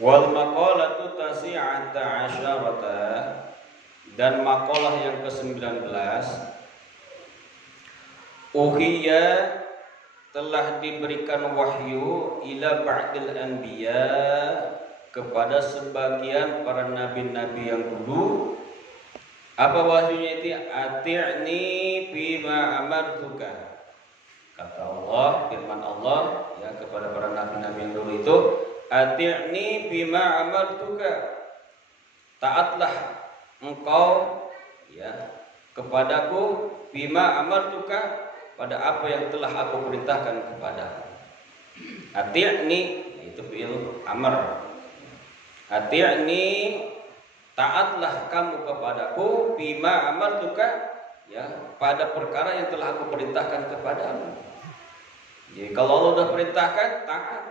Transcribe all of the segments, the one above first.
Wal maqalatu tasi'ata asyarata, dan maqalah yang ke-19, uhiya, telah diberikan wahyu ila ba'dil anbiya, kepada sebagian para nabi-nabi yang dulu. Apa wahyunya itu? Ati'ni bima amartuka. Kata Allah, firman Allah ya kepada para nabi-nabi yang dulu itu, ati'ni bima amartuka. Taatlah engkau ya kepadaku, bima amartuka, pada apa yang telah aku perintahkan kepadamu. Ati'ni itu fi'il amr. Ati'ni, taatlah kamu kepadaku, bima amartuka, ya pada perkara yang telah aku perintahkan kepadamu. Jadi kalau Allah sudah perintahkan, taat.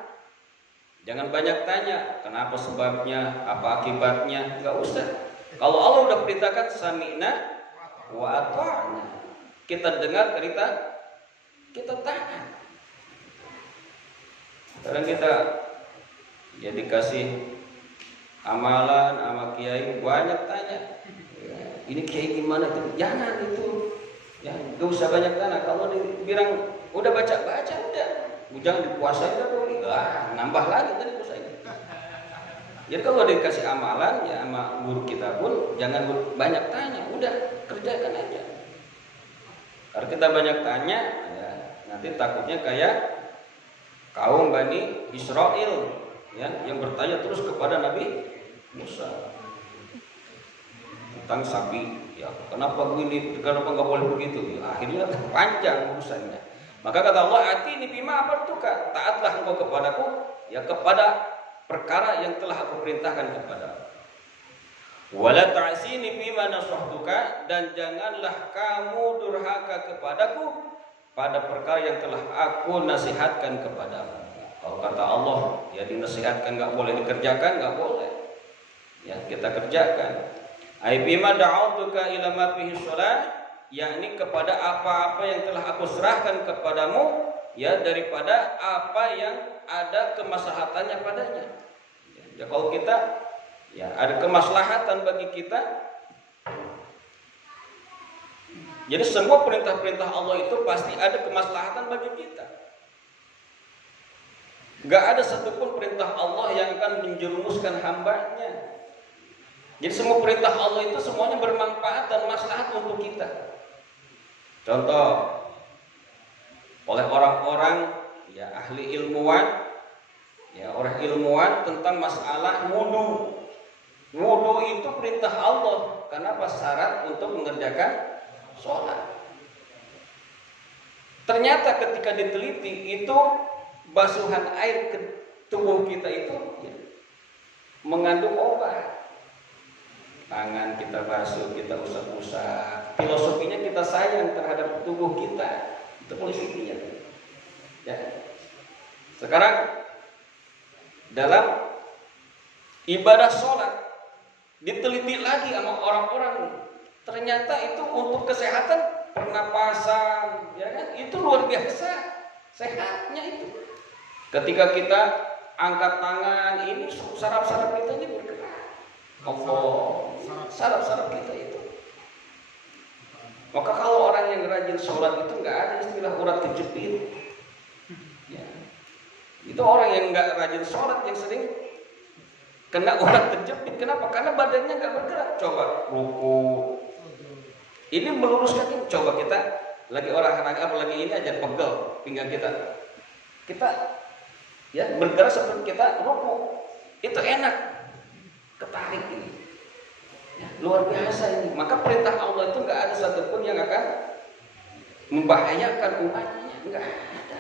Jangan banyak tanya, kenapa sebabnya, apa akibatnya, enggak usah. Kalau Allah sudah perintahkan, sami'na wa ata'na, kita dengar, kita taat. Sekarang kita ya dikasih amalan sama kiai, banyak tanya, ini kiai gimana itu? Jangan itu, ya gak usah banyak tanya. Kalau dibilang udah baca udah, jangan dikuasain dulu, nambah lagi tadi kuasain. Jadi kalau dikasih amalan ya sama guru kita pun jangan banyak tanya, udah kerjakan aja. Kalau kita banyak tanya, ya nanti takutnya kayak kaum Bani Israel ya, yang bertanya terus kepada Nabi Musa tentang sapi, ya kenapa begini, kenapa nggak boleh begitu, ya, akhirnya panjang urusannya. Maka kata Allah, atini bima amartuka, taatlah engkau kepadaku, ya kepada perkara yang telah aku perintahkan kepadamu. Wala ta'sini bima nasahtuka, dan janganlah kamu durhaka kepadaku pada perkara yang telah aku nasihatkan kepadamu. Kalau kata Allah, ya dinasihatkan nggak boleh dikerjakan, nggak boleh. Ya kita kerjakan. Ai bima da'autuka ila ma fihi shalah, yakni kepada apa-apa yang telah aku serahkan kepadamu, ya daripada apa yang ada kemaslahatannya padanya. Ya kalau kita ya ada kemaslahatan bagi kita, jadi semua perintah-perintah Allah itu pasti ada kemaslahatan bagi kita. Gak ada satupun perintah Allah yang akan menjerumuskan hambanya. Jadi semua perintah Allah itu semuanya bermanfaat dan maslahat untuk kita. Contoh, oleh orang-orang ya ahli ilmuwan, ya orang ilmuwan tentang masalah wudu. Wudu itu perintah Allah karena syarat untuk mengerjakan sholat. Ternyata ketika diteliti itu basuhan air ke tubuh kita itu ya, mengandung obat. Tangan kita basuh, kita usap-usap. Filosofinya kita sayang terhadap tubuh kita. Itu filosofinya. Ya. Sekarang dalam ibadah sholat diteliti lagi sama orang-orang. Ternyata itu untuk kesehatan pernapasan, ya kan? Itu luar biasa sehatnya itu. Ketika kita angkat tangan, ini saraf-saraf kita ini bergerak. Allah, saraf-saraf kita itu. Maka kalau orang yang rajin sholat itu nggak ada istilah urat kejepit. Ya. Itu orang yang nggak rajin sholat yang sering kena urat kejepit. Kenapa? Karena badannya nggak bergerak. Coba ruku. Ini meluruskan ini. Coba kita lagi olahraga apalagi ini aja pegel pinggang kita. Kita ya bergerak seperti kita ruku. Itu enak. Ketarik ini ya, luar biasa ini. Maka perintah Allah itu nggak ada satupun yang akan membahayakan umatnya, nggak ada.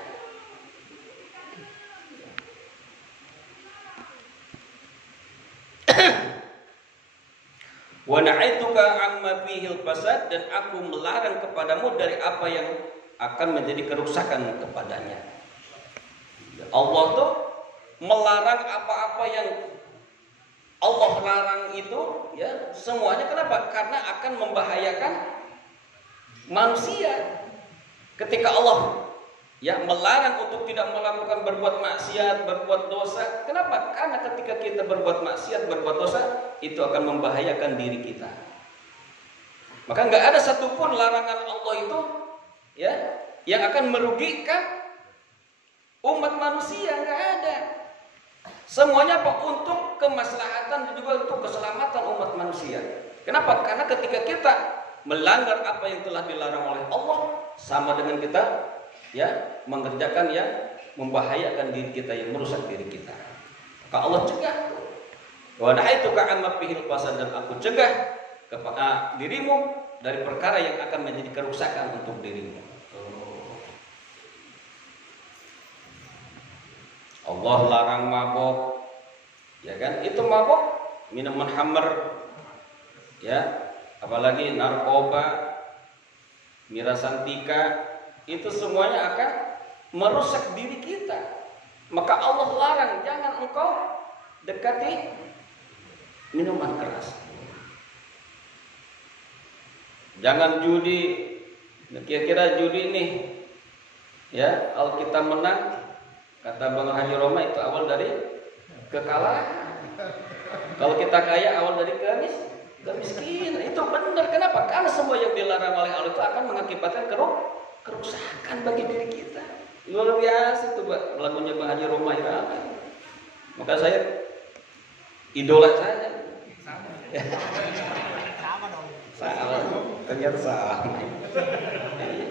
Wa na'ituka amma fihil fasad, dan aku melarang kepadamu dari apa yang akan menjadi kerusakan kepadanya. Allah tuh melarang apa-apa yang Allah larang itu ya semuanya. Kenapa? Karena akan membahayakan manusia. Ketika Allah Ya, melarang untuk tidak melakukan berbuat maksiat, berbuat dosa. Kenapa? Karena ketika kita berbuat maksiat, berbuat dosa, itu akan membahayakan diri kita. Maka nggak ada satupun larangan Allah itu, ya, yang akan merugikan umat manusia, nggak ada. Semuanya apa? Untuk kemaslahatan dan juga untuk keselamatan umat manusia. Kenapa? Karena ketika kita melanggar apa yang telah dilarang oleh Allah, sama dengan kita, ya, mengerjakan yang membahayakan diri kita, yang merusak diri kita. Maka Allah cegah. Wa nahaituka amma fihil fasad, dan aku cegah kepada dirimu dari perkara yang akan menjadi kerusakan untuk dirimu. Allah larang mabok, ya kan? Itu mabok, minuman khamr, ya, apalagi narkoba, mirasantika, itu semuanya akan merusak diri kita. Maka Allah larang, jangan engkau dekati minuman keras. Jangan judi. Kira-kira judi nih, ya, kalau kita menang, kata Bang Haji Roma, itu awal dari kekalahan. Kalau kita kaya, awal dari kemiskinan. Itu benar. Kenapa? Karena semua yang dilarang oleh Allah itu akan mengakibatkan kerusakan bagi diri kita. Luar biasa itu, Pak, lagunya Bang Haji Roma Irama. Maka saya idola saya. Sama dong. Salah. Ternyata salah.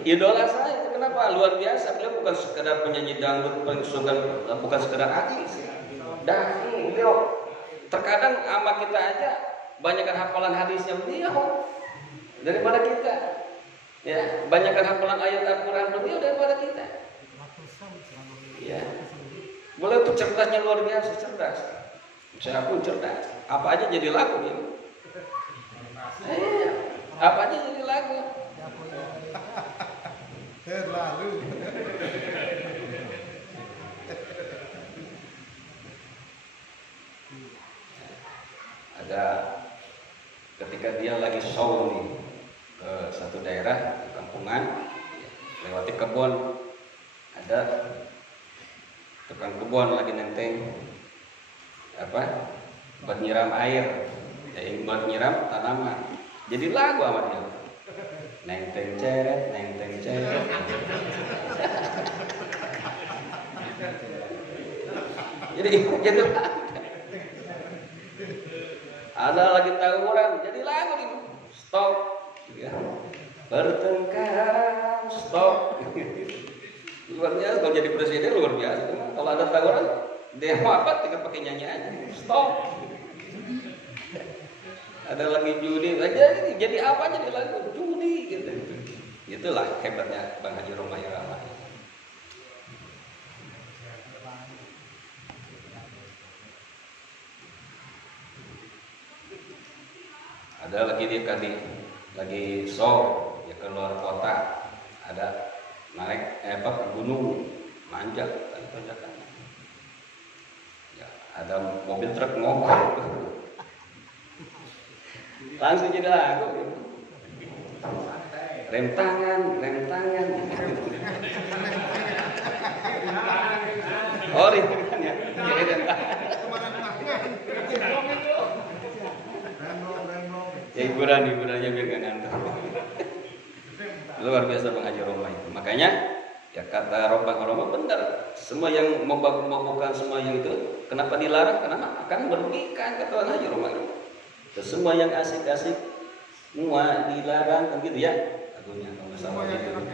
Idola saya itu kenapa? Luar biasa. Beliau bukan sekedar penyanyi dangdut, bukan sekedar artis. Dan beliau terkadang sama kita aja banyakkan hafalan hadisnya beliau daripada kita. Ya, banyakkan hafalan ayat Al-Qur'an beliau daripada kita. Ya. Beliau tuh cerdasnya luar biasa, cerdas. Saya pun cerdas. Apa aja jadi lagu ya. Apa aja jadi lagu. Terlalu. Ada ketika dia lagi show nih ke satu daerah kampungan, lewati kebun, ada tukang kebun lagi nenteng apa, buat nyiram air, buat nyiram tanaman. Jadi lagu sama dia, nenteng ceret, nenteng ceret. jadi ada lagi tawuran, jadi lagu nih, stop, ya. Bertengkar, stop. Luar biasa, kalau jadi presiden luar biasa. Kalau ada tawuran, demo apa tinggal pakai nyanyi aja, stop. Ada lagi judi, jadi apa jadi lagu judi gitu. Itulah hebatnya Bang Haji Roma Irama. Ada lagi dia lagi show ya, ke luar kota, ada naik ke gunung manjat tanjakan, ya, ada mobil truk mogok, langsung jadi lagu gitu. Rem tangan oh rem tangan ya, jadi rem tangan ya, hiburannya biar gak ngantuk. Luar biasa Bang Haji Roma itu. Makanya ya kata Bang Roma benar, semua yang mabuk-mabukan, semua yang itu kenapa dilarang? Karena akan merugikan, kata Bang Haji Roma itu. Semua yang asik-asik semua dilarang, kan gitu ya lagunya kalau sama gitu.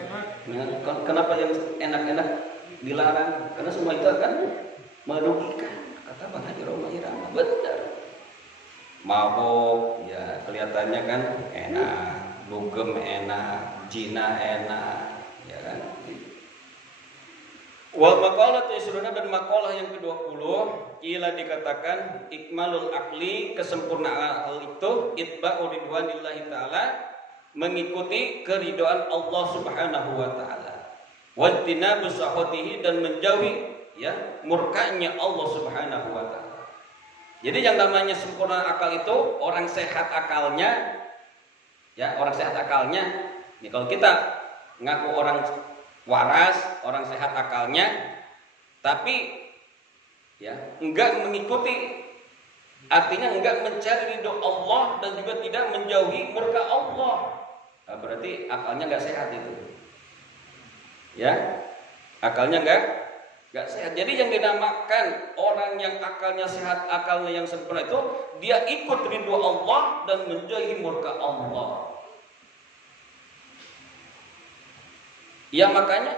Kenapa yang enak-enak dilarang? Karena semua itu akan merugikan, kata Bang Haji Roma Irama. Benar. Mabuk ya kelihatannya kan enak, dugem enak, zina enak, ya kan. Wal maqalah Yusruna, dan maqalah yang ke-20 ila dikatakan ikmalul akli, kesempurnaan hal itu itba'u ridwanillahi ta'ala, mengikuti keridhaan Allah Subhanahu wa taala, wajtinabu sahwatihi, dan menjauhi ya murkanya Allah Subhanahu wa taala. Jadi yang namanya sempurna akal itu orang sehat akalnya, ya orang sehat akalnya. Nih kalau kita ngaku orang waras, orang sehat akalnya, tapi ya enggak mengikuti, artinya enggak mencari ridho Allah dan juga tidak menjauhi murka Allah. Nah, berarti akalnya enggak sehat itu. Ya, akalnya enggak sehat. Jadi yang dinamakan orang yang akalnya sehat, akalnya yang sempurna itu dia ikut ridho Allah dan menjauhi murka Allah. Ya makanya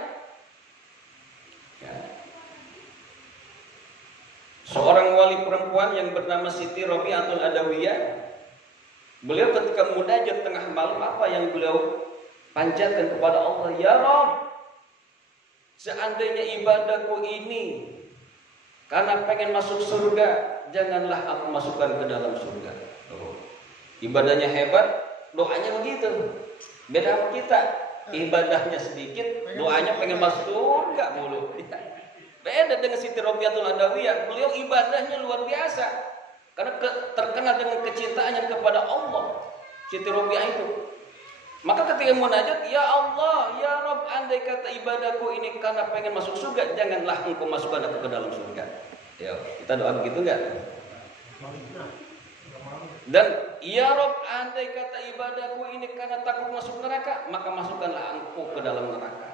ya, seorang wali perempuan yang bernama Siti Robiatul Adawiyah, beliau ketika munajat tengah malam, apa yang beliau panjatkan kepada Allah? Ya Rabb, seandainya ibadahku ini karena pengen masuk surga, janganlah aku masukkan ke dalam surga. Ibadahnya hebat, doanya begitu. Beda sama kita, ibadahnya sedikit, doanya pengen masuk surga mulu. Beda dengan Siti Robiatul Adawiyah, beliau ibadahnya luar biasa karena terkenal dengan kecintaannya kepada Allah. Siti Robiah itu, maka ketika munajat, ya Allah, ya Rabb, andai kata ibadahku ini karena pengen masuk surga, janganlah engkau masukkan aku ke dalam surga. Ya, kita doa begitu enggak? Dan ya Rabb, andai kata ibadahku ini karena takut masuk neraka, maka masukkanlah engkau ke dalam neraka.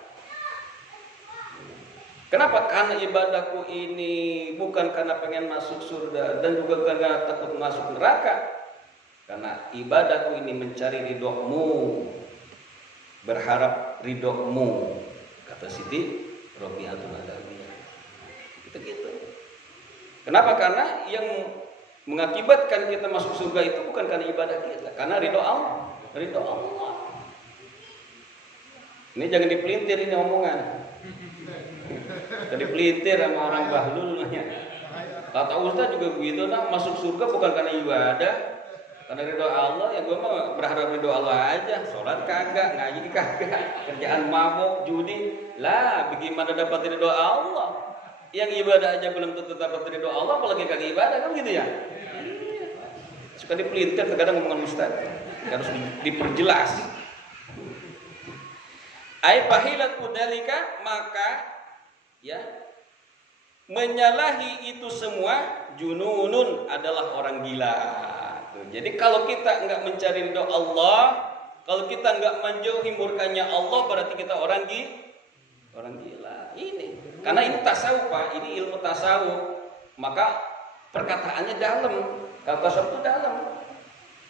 Kenapa? Karena ibadahku ini bukan karena pengen masuk surga dan juga karena takut masuk neraka. Karena ibadahku ini mencari ridhomu, berharap ridhomu, kata Siti Robiatul Adawiyah. Gitu. Kenapa? Karena yang mengakibatkan kita masuk surga itu bukan karena ibadah kita, karena ridho Allah. Ini jangan dipelintir ini omongan. Jadi pelintir sama orang bahlulnya. Kata Ustaz juga begitu, nah masuk surga bukan karena ibadah, karena ridho Allah. Ya gue mah berharap ridho Allah aja. Sholat kagak, ngaji kagak, kerjaan mabuk, judi. Lah, bagaimana dapat ridho Allah? Yang ibadah aja belum tentu dapat ridho Allah, apalagi kagak ibadah, kan gitu ya? Suka dipelintir, terkadang ngomongan Ustaz. Harus diperjelas. Ai fahilat kudalika, maka ya menyalahi itu semua jununun adalah orang gila. Tuh. Jadi kalau kita enggak mencari ridho Allah, kalau kita enggak menjauhi murkanya Allah, berarti kita orang gila. Ini karena ini tasawuf, Pak. Ini ilmu tasawuf. Maka perkataannya dalam. Kata tasawuf itu dalam.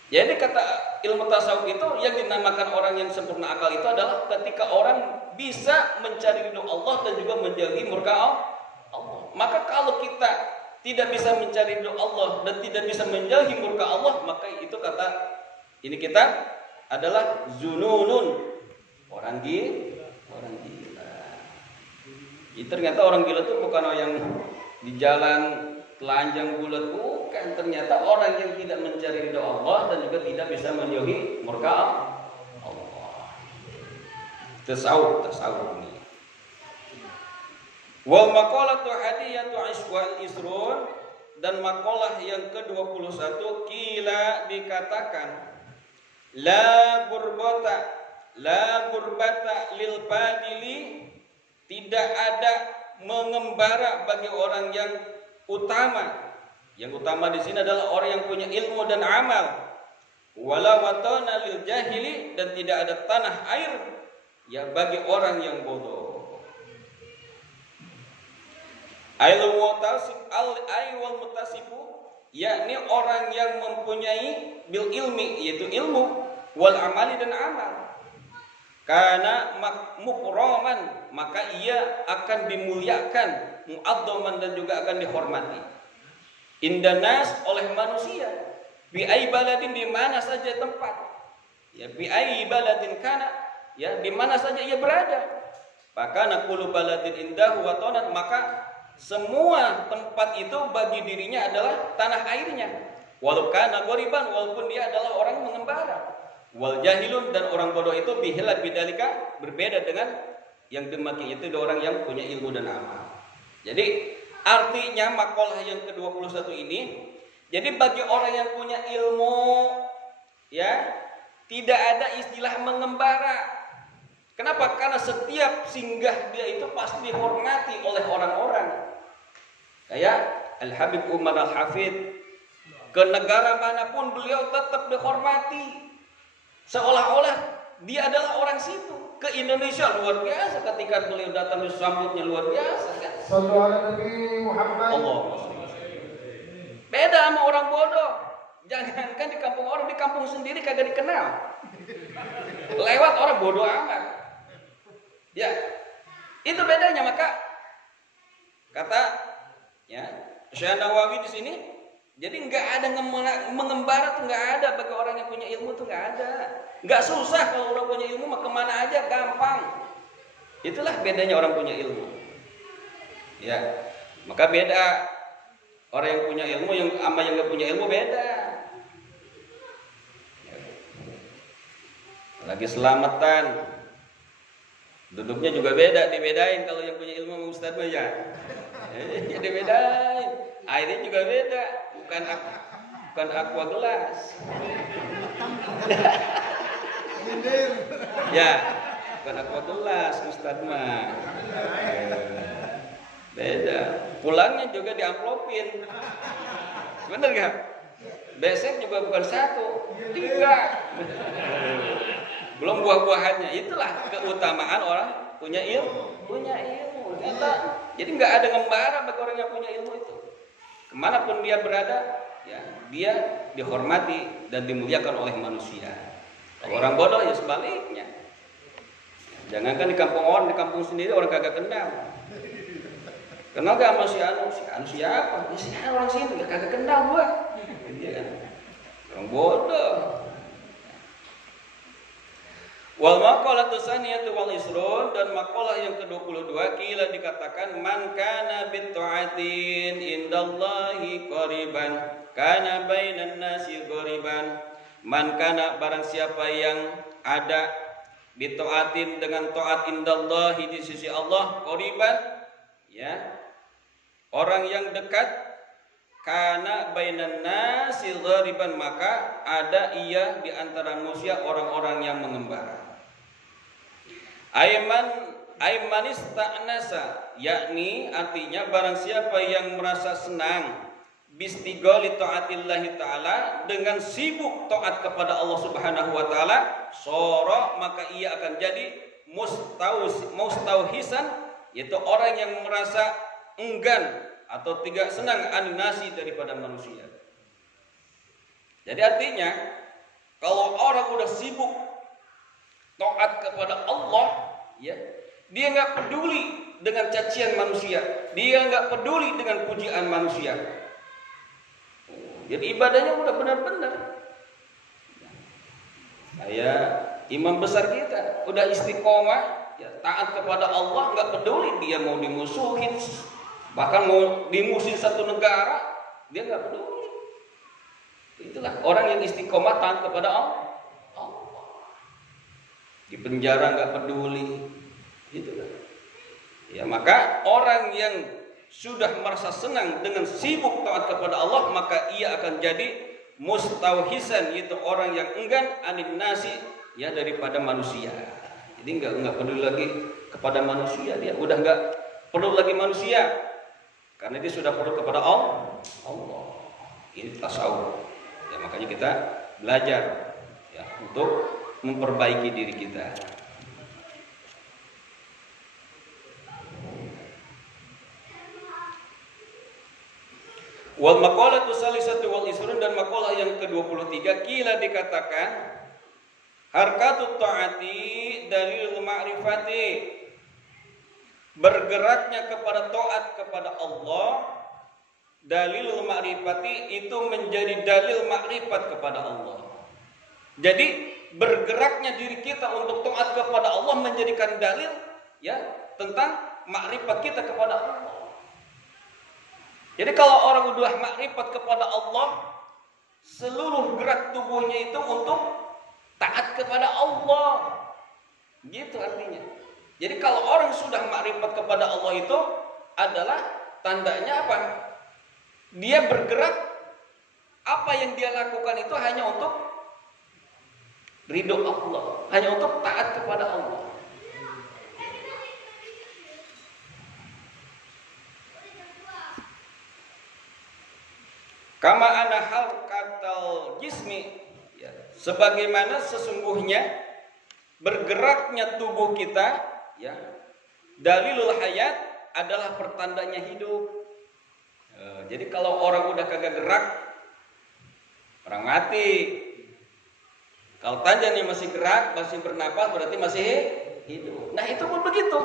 Jadi kata ilmu tasawuf itu yang dinamakan orang yang sempurna akal itu adalah ketika orang bisa mencari ridho Allah dan juga menjauhi murka Allah. Maka kalau kita tidak bisa mencari ridho Allah dan tidak bisa menjauhi murka Allah, maka itu kata ini kita adalah zununun, orang gila. Itu ternyata orang gila itu bukan orang yang di jalan telanjang bulat, bukan. Ternyata orang yang tidak mencari ridho Allah dan juga tidak bisa menjauhi murka Allah. Tasawuf ini. Wal maqalatu hadiyatu iswal isrun, dan maqalah yang ke-21 kila dikatakan la gurbata lil fadili, tidak ada mengembara bagi orang yang utama. Yang utama di sini adalah orang yang punya ilmu dan amal. Wala watana lil jahili, dan tidak ada tanah air ya bagi orang yang bodoh. Ail mutasifu, yakni orang yang mempunyai bil ilmi, yaitu ilmu, wal amali, dan amal. Karena mukraman, maka ia akan dimuliakan, muadzaman, dan juga akan dihormati. Indanas, oleh manusia. Bi ai baladin, di mana saja tempat. Ya bi ai baladin kana, ya di mana saja ia berada. Maka kullu baladin indahu wa tonat, maka semua tempat itu bagi dirinya adalah tanah airnya. Walau kana ghoriban, walaupun dia adalah orang mengembara. Wal jahilun, dan orang bodoh itu bihilat bidalika, berbeda dengan yang demikian, itu orang yang punya ilmu dan amal. Jadi artinya makalah yang ke-21 ini, jadi bagi orang yang punya ilmu ya tidak ada istilah mengembara. Kenapa? Karena setiap singgah dia itu pasti dihormati oleh orang-orang. Kayak Al-Habib Umar Al-Hafidh, ke negara manapun beliau tetap dihormati, seolah-olah dia adalah orang situ. Ke Indonesia luar biasa, ketika beliau datang disambutnya luar biasa kan. Sallu ala Nabi Muhammad. Beda sama orang bodoh. Jangankan di kampung orang, di kampung sendiri kagak dikenal. Lewat orang bodoh amat. Ya, itu bedanya. Maka kata ya Syekh Nawawi di sini, jadi nggak ada mengembara tuh nggak ada bagi orang yang punya ilmu tuh nggak ada. Nggak susah kalau orang punya ilmu mah kemana aja gampang. Itulah bedanya orang punya ilmu. Ya, maka beda orang yang punya ilmu yang sama yang nggak punya ilmu beda. Lagi selamatan, duduknya juga beda, dibedain kalau yang punya ilmu sama ustadz mah ya. Ya dibedain. Airnya juga beda, bukan aqua gelas. Ya, bukan aqua gelas ustadz mah. Beda. Pulangnya juga diamplopin. Bener gak? Besek juga bukan 1, 3. Belum buah-buahannya. Itulah keutamaan orang punya ilmu. Jadi nggak ada ngembara bagi orang yang punya ilmu itu. Kemanapun dia berada, ya dia dihormati dan dimuliakan oleh manusia. Kalau orang bodoh ya sebaliknya. Jangankan di kampung orang, di kampung sendiri orang kagak kenal. Kenal gak sama si Anu? Si Anu siapa? Ya si Anu orang sini, ya kagak kenal gua. Iya kan? Orang bodoh. Wal maqalatu tsaniyatu wal isrun, dan maqalah yang ke-22 kila dikatakan man kana bit ta'atin indallahi qariban kana bainan nasi qariban. Man kana barang siapa yang ada bita'atin dengan taat indallahi di sisi Allah, qariban ya, orang yang dekat, kana bainan nasi ghariban, maka ada ia di antara manusia orang-orang yang mengembara. Aiman ista'nasa, yakni artinya barang siapa yang merasa senang bistighali taatillahi ta'ala, dengan sibuk taat kepada Allah Subhanahu wa taala, sora, maka ia akan jadi mustauhisan, yaitu orang yang merasa enggan atau tidak senang aninasi daripada manusia. Jadi artinya kalau orang udah sibuk taat kepada Allah, ya, dia nggak peduli dengan cacian manusia, dia nggak peduli dengan pujian manusia. Jadi ibadahnya udah benar-benar. Kayak imam besar kita udah istiqomah, ya, taat kepada Allah, nggak peduli dia mau dimusuhin, bahkan mau dimusuhin satu negara, dia nggak peduli. Itulah orang yang istiqomah taat kepada Allah. Di penjara nggak peduli, itulah. Ya, maka orang yang sudah merasa senang dengan sibuk taat kepada Allah, maka ia akan jadi mustauhisan, yaitu orang yang enggan anin nasi, ya, daripada manusia. Jadi nggak peduli lagi kepada manusia, dia udah nggak perlu lagi manusia, karena dia sudah perlu kepada Allah. Ini tasawuf. Ya, makanya kita belajar, ya, untuk memperbaiki diri kita. Wal maqalatu salisatu wal isrun, dan maqalah yang ke-23 kila dikatakan harkatut taati dalilul ma'rifati, bergeraknya kepada taat kepada Allah, dalilul ma'rifati, itu menjadi dalil makrifat kepada Allah. Jadi bergeraknya diri kita untuk taat kepada Allah menjadikan dalil, ya, tentang makrifat kita kepada Allah. Jadi kalau orang udah makrifat kepada Allah, seluruh gerak tubuhnya itu untuk taat kepada Allah. Gitu artinya. Jadi kalau orang sudah makrifat kepada Allah itu adalah tandanya apa? Dia bergerak, apa yang dia lakukan itu hanya untuk ridho Allah, hanya untuk taat kepada Allah. Kama ana halqatal jismi, ya, sebagaimana sesungguhnya bergeraknya tubuh kita, ya, dalilul hayat adalah pertandanya hidup. Jadi kalau orang udah kagak gerak, orang mati. Kalau tandanya masih gerak, masih bernapas, berarti masih hidup. Nah itu pun begitu.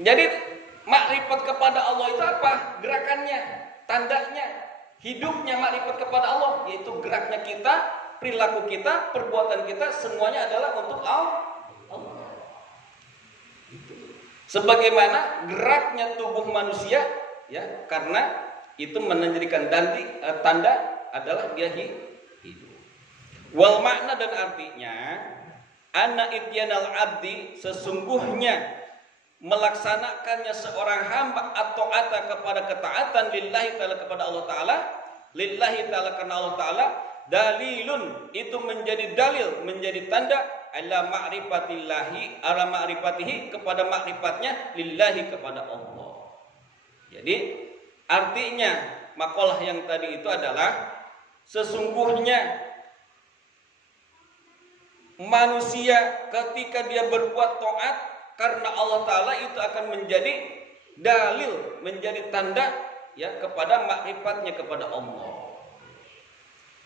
Jadi makrifat kepada Allah itu apa? Gerakannya, tandanya, hidupnya makrifat kepada Allah, yaitu geraknya kita, perilaku kita, perbuatan kita, semuanya adalah untuk Allah. Sebagaimana geraknya tubuh manusia, ya, karena itu menjadikan tanda adalah dia hidup. Wal makna dan artinya, anna ityanal abdi, sesungguhnya melaksanakannya seorang hamba atau kepada ketaatan lillahi ta'ala kepada Allah ta'ala, lillahi ta'ala karena Allah ta'ala, dalilun, itu menjadi dalil, menjadi tanda ala ma'rifatillahi, ala ma'rifatihi, kepada ma'rifatnya lillahi kepada Allah. Jadi artinya makalah yang tadi itu adalah sesungguhnya manusia ketika dia berbuat taat karena Allah Ta'ala itu akan menjadi dalil, menjadi tanda, ya, kepada makrifatnya kepada Allah.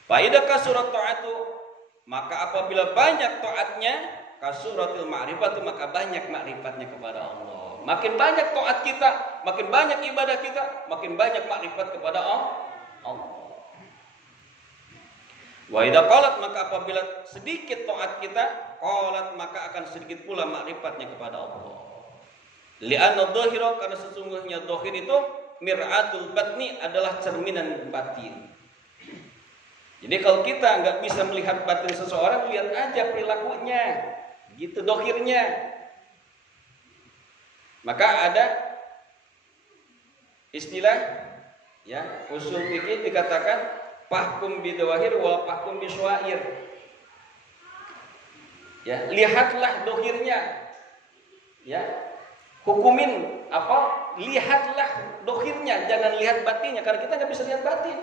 Faidah kasurat ta'atu, maka apabila banyak taatnya, kasuratil ma'rifatu, maka banyak makrifatnya kepada Allah. Makin banyak taat kita, makin banyak ibadah kita, makin banyak makrifat kepada Allah. Wa idza qalat, maka apabila sedikit taat kita, qalat, maka akan sedikit pula makrifatnya kepada Allah. Li'anna dhahira, karena sesungguhnya dhahir itu mir'atul batni, adalah cerminan batin. Jadi kalau kita nggak bisa melihat batin seseorang, lihat aja perilakunya, gitu dhahirnya. Maka ada istilah, ya, usul fikih dikatakan fahkum bidawahir wa fahkum biswair. Ya, lihatlah dohirnya, ya, hukumin apa? Lihatlah dohirnya, jangan lihat batinnya, karena kita nggak bisa lihat batin.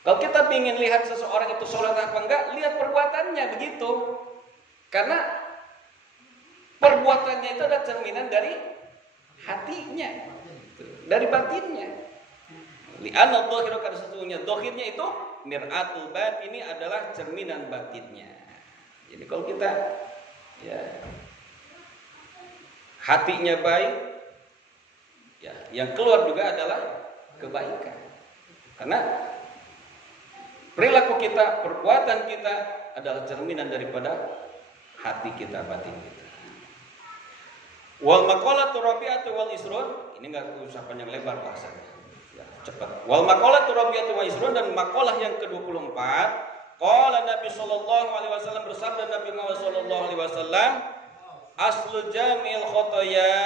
Kalau kita ingin lihat seseorang itu sholat apa enggak, lihat perbuatannya, begitu. Karena perbuatannya itu adalah cerminan dari hatinya, dari batinnya. Li'anna dhahira, karena sesungguhnya dhahirnya itu mir'atul batini, adalah cerminan batinnya. Jadi kalau kita, ya, hatinya baik, ya, yang keluar juga adalah kebaikan. Karena perilaku kita, perbuatan kita adalah cerminan daripada hati kita, batin kita. Wal maqalatu rabi'atu wal isrun, ini enggak usah panjang lebar bahasanya. Ya, cepat. Wal maqalatu rabi'atu wa isrun, dan maqalah yang ke-24, qala Nabi sallallahu alaihi wasallam, bersabda Nabi Muhammad sallallahu alaihi wasallam, aslu jamil khotoya,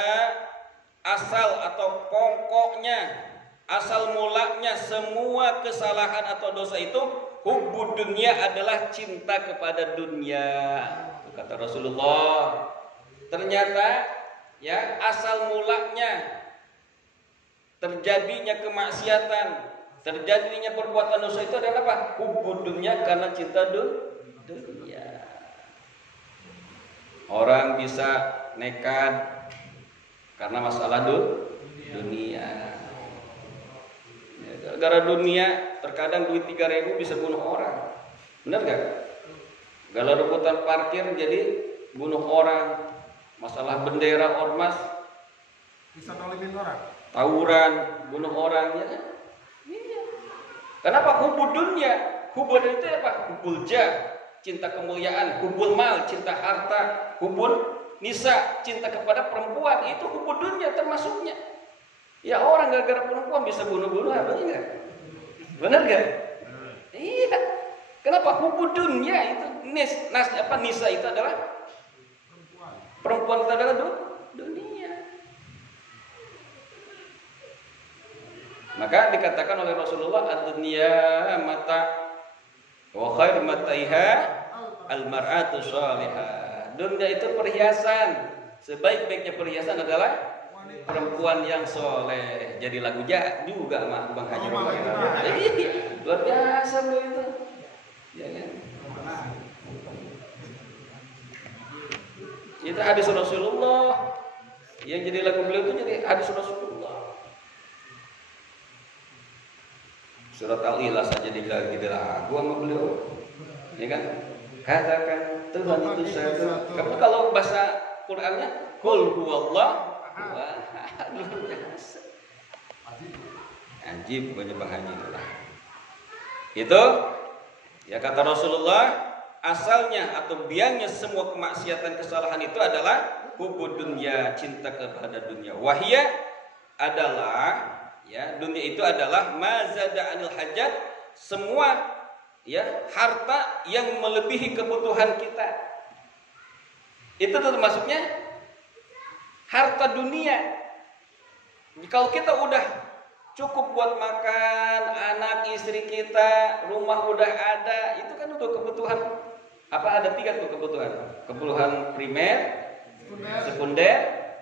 asal atau pokoknya, asal mulanya semua kesalahan atau dosa itu hubbud dunya, adalah cinta kepada dunia. Itu kata Rasulullah. Ternyata, ya, asal mulanya terjadinya kemaksiatan, terjadinya perbuatan dosa itu adalah apa? Hubbud dunya, karena cinta dunia. Orang bisa nekat karena masalah dunia. Gara-gara dunia, terkadang duit 3.000 bisa bunuh orang. Benar gak? Kalau rebutan parkir jadi bunuh orang. Masalah bendera ormas Bisa nolimin orang. tawuran, bunuh orang, ya kan? Iya. Kenapa? Hubud dunia. Hubud itu apa? Hubul jah, cinta kemuliaan. Hubul mal, cinta harta. Hubul nisa, cinta kepada perempuan. Itu hubud dunia termasuknya. Ya, orang gara-gara perempuan bisa bunuh-bunuh, apa enggak? Benar gak? Iya. Kenapa? Hubud dunia itu nisa itu adalah perempuan, itu adalah dunia. Maka dikatakan oleh Rasulullah, ad-dunya mata wa khair mataiha al-mar'atu shalihah. Dunia itu perhiasan. Sebaik-baiknya perhiasan adalah perempuan yang soleh. Jadi lagu juga sama Bang Haji Roman. Luar biasa beliau itu. Ya kan? Itu hadis Rasulullah. Yang jadi lagu beliau itu jadi hadis Rasulullah. Surat Al-Ikhlas saja jadi lagu sama beliau. Ya kan? Katakan Tuhan itu satu. Kamu kalau bahasa Qur'annya Qul huwallahu ahad. Ajib pokoknya Bang Haji itu. Ya kata Rasulullah, asalnya atau biangnya semua kemaksiatan kesalahan itu adalah hubud dunya, cinta kepada dunia. Wahia adalah ya, dunia itu adalah mazada anil hajat, semua ya harta yang melebihi kebutuhan kita. Itu termasuknya harta dunia. Kalau kita udah cukup buat makan, anak istri kita, rumah udah ada, itu kan udah kebutuhan. Apa ada 3 tuh kebutuhan? Kebutuhan primer, sekunder,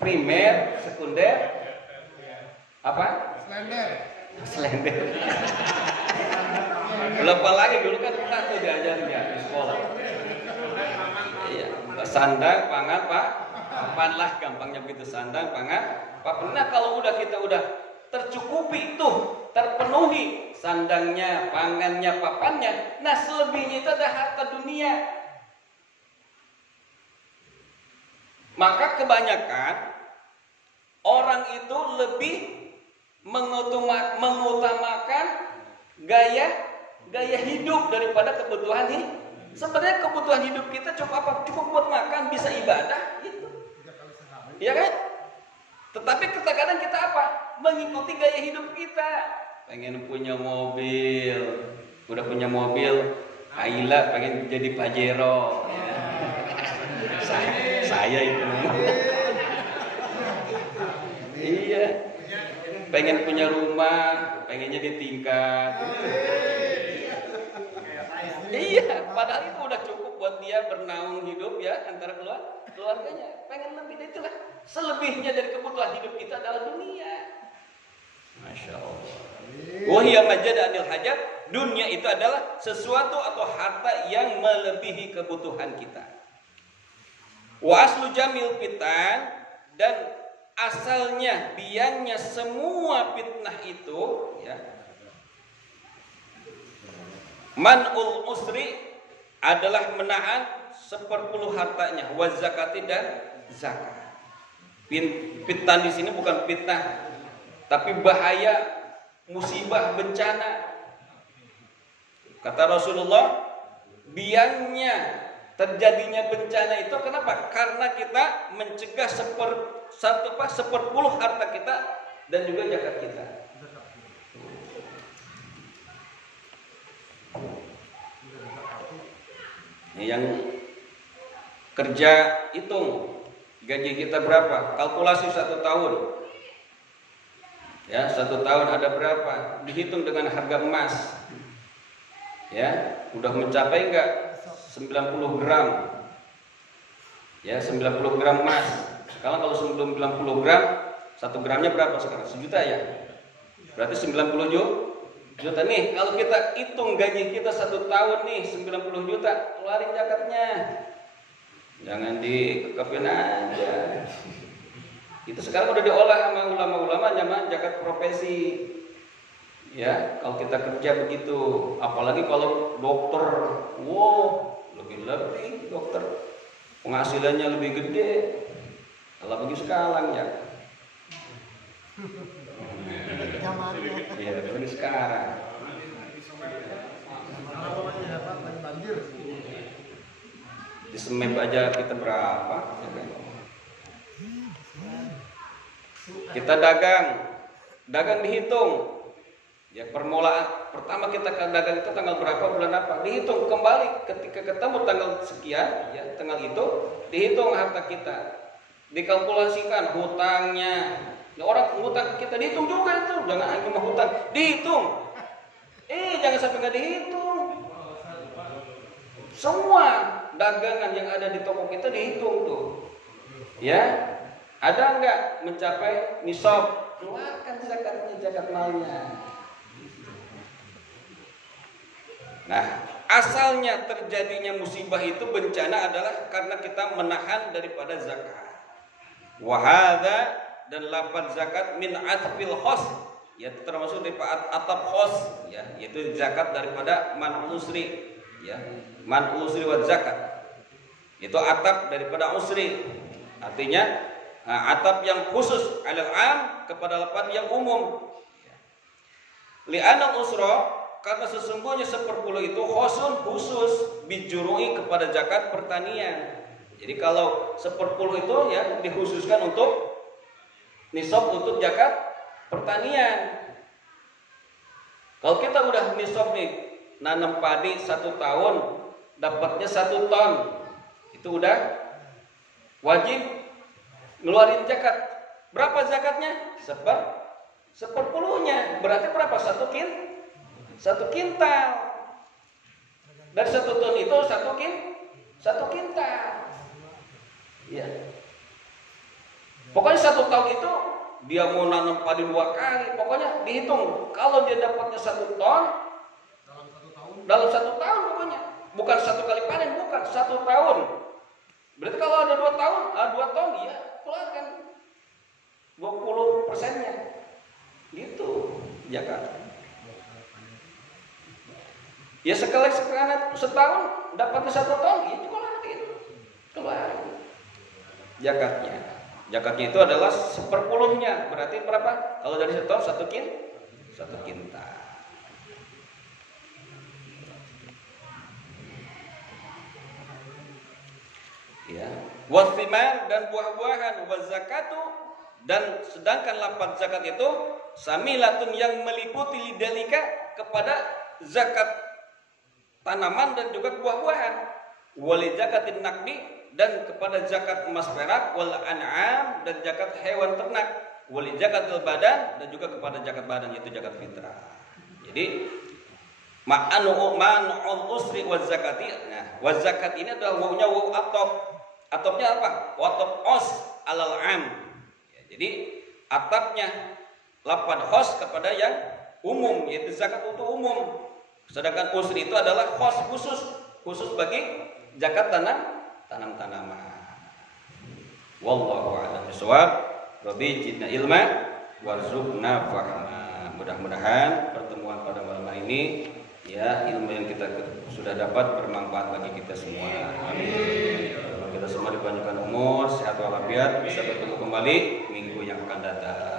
primer, sekunder, apa? Selender. Lupa lagi dulu kan pernah tuh diajarin ya di sekolah. Iya, sandang, pangan, pak, papan lah gampangnya begitu, sandang, pangan, papan. Nah kalau kita udah tercukupi tuh, terpenuhi sandangnya, pangannya, papannya, nah selebihnya itu ada harta dunia. Maka kebanyakan orang itu lebih mengutamakan gaya hidup daripada kebutuhan hidup. Sebenarnya kebutuhan hidup kita cukup buat makan, bisa ibadah gitu. Iya kan? Tetapi kadang kita apa? Mengikuti gaya hidup kita. Pengen punya mobil, udah punya mobil, Aila pengen jadi Pajero. Ya. Saya itu. Iya. Pengen punya rumah, pengennya di tingkat. Iya, padahal itu udah cukup buat dia bernaung hidup ya antara keluarganya. Pengen lebih, itulah selebihnya dari kebutuhan hidup kita adalah dunia. Masya Allah. Wahia majada anil hajat, dunia itu adalah sesuatu atau harta yang melebihi kebutuhan kita. Wa aslu jamil fitan, dan asalnya biangnya semua fitnah itu ya, man'ul usri adalah menahan 1/10 hartanya, wa zakati dan zakat. Fitnah di sini bukan fitnah, tapi bahaya, musibah, bencana. Kata Rasulullah, biangnya terjadinya bencana itu kenapa? Karena kita mencegah 1/10 harta kita dan juga zakat kita. Yang kerja hitung gaji kita berapa, kalkulasi 1 tahun ya, 1 tahun ada berapa, dihitung dengan harga emas ya, udah mencapai enggak 90 gram ya, 90 gram emas. Sekarang kalau 90 gram, 1 gramnya berapa sekarang? 1 juta ya, berarti 90 juta nih. Kalau kita hitung gaji kita 1 tahun nih 90 juta, keluarin zakatnya. Jangan dikekepin aja. Itu sekarang udah diolah sama ulama-ulama zaman zakat profesi. Ya, kalau kita kerja begitu, apalagi kalau dokter, wow, lebih dokter penghasilannya lebih gede. Kalau begitu sekarang ya. Iya, tapi sekarang. Di semep aja kita berapa? Kita dagang dihitung. Ya, permulaan pertama kita dagang itu tanggal berapa, bulan apa? Dihitung kembali ketika ketemu tanggal sekian, ya, tanggal itu dihitung harta kita. Dikalkulasikan hutangnya. Ya, orang hutang kita dihitung juga itu, jangan hanya hutang, dihitung. Jangan sampai nggak dihitung. Semua dagangan yang ada di toko kita dihitung tuh. Ya, ada nggak mencapai nisab? Keluarkan zakatnya, zakat malnya. Nah, asalnya terjadinya musibah itu bencana adalah karena kita menahan daripada zakat. Wahada dan lapan zakat min atfil khos, ya termasuk daripada atap khos, ya yaitu zakat daripada man usri, ya man usri wa zakat. Itu atap daripada usri. Artinya atap yang khusus alal am kepada lapan yang umum. Li'anal usra, karena sesungguhnya 1/10 itu khosun khusus bijurui kepada zakat pertanian. Jadi kalau 1/10 itu ya dikhususkan untuk nisab untuk zakat pertanian. Kalau kita udah nisab nih nanam padi 1 tahun dapatnya 1 ton, itu udah wajib ngeluarin zakat. Berapa zakatnya? 1/10-nya. Berarti berapa? 1 kintal. Dari 1 ton itu 1 kintal. Ya. Pokoknya 1 tahun itu dia mau nanam padi 2 kali. Pokoknya dihitung. Kalau dia dapatnya 1 ton dalam 1 tahun pokoknya. Bukan 1 kali panen, bukan 1 tahun. Berarti kalau ada 2 tahun, 2 ton ya keluarkan 20%-nya. Gitu zakat. Ya sekali setahun dapatnya 1 ton, ya keluarin zakatnya. Zakatnya itu adalah 1/10-nya. Berarti berapa? Kalau dari 1 ton 1 kintal. Ya, wathimar dan buah-buahan, wazakatu dan sedangkan lapan zakat itu samilatun yang meliputi lidalika kepada zakat tanaman dan juga buah-buahan, wali zakatin nakdi dan kepada zakat emas perak, wal an'am dan zakat hewan ternak, wali zakatil badan dan juga kepada zakat badan yaitu zakat fitrah. Jadi ma'anul usri wa zakati. Nah, wa zakat ini adalah wawunya waw atop. Atopnya apa? Watop os alal am. Ya, jadi atapnya lapan khos kepada yang umum, yaitu zakat untuk umum. Sedangkan usri itu adalah khos khusus bagi zakat tanam-tanaman. Wallahu a'lam bishawab. Rabbi zidna ilma warzuqna fahma. Mudah-mudahan pertemuan pada malam ini ya ilmu yang kita sudah dapat bermanfaat bagi kita semua. Amin. Kita semua dipanjangkan umur, sehat walafiat, bisa bertemu kembali minggu yang akan datang.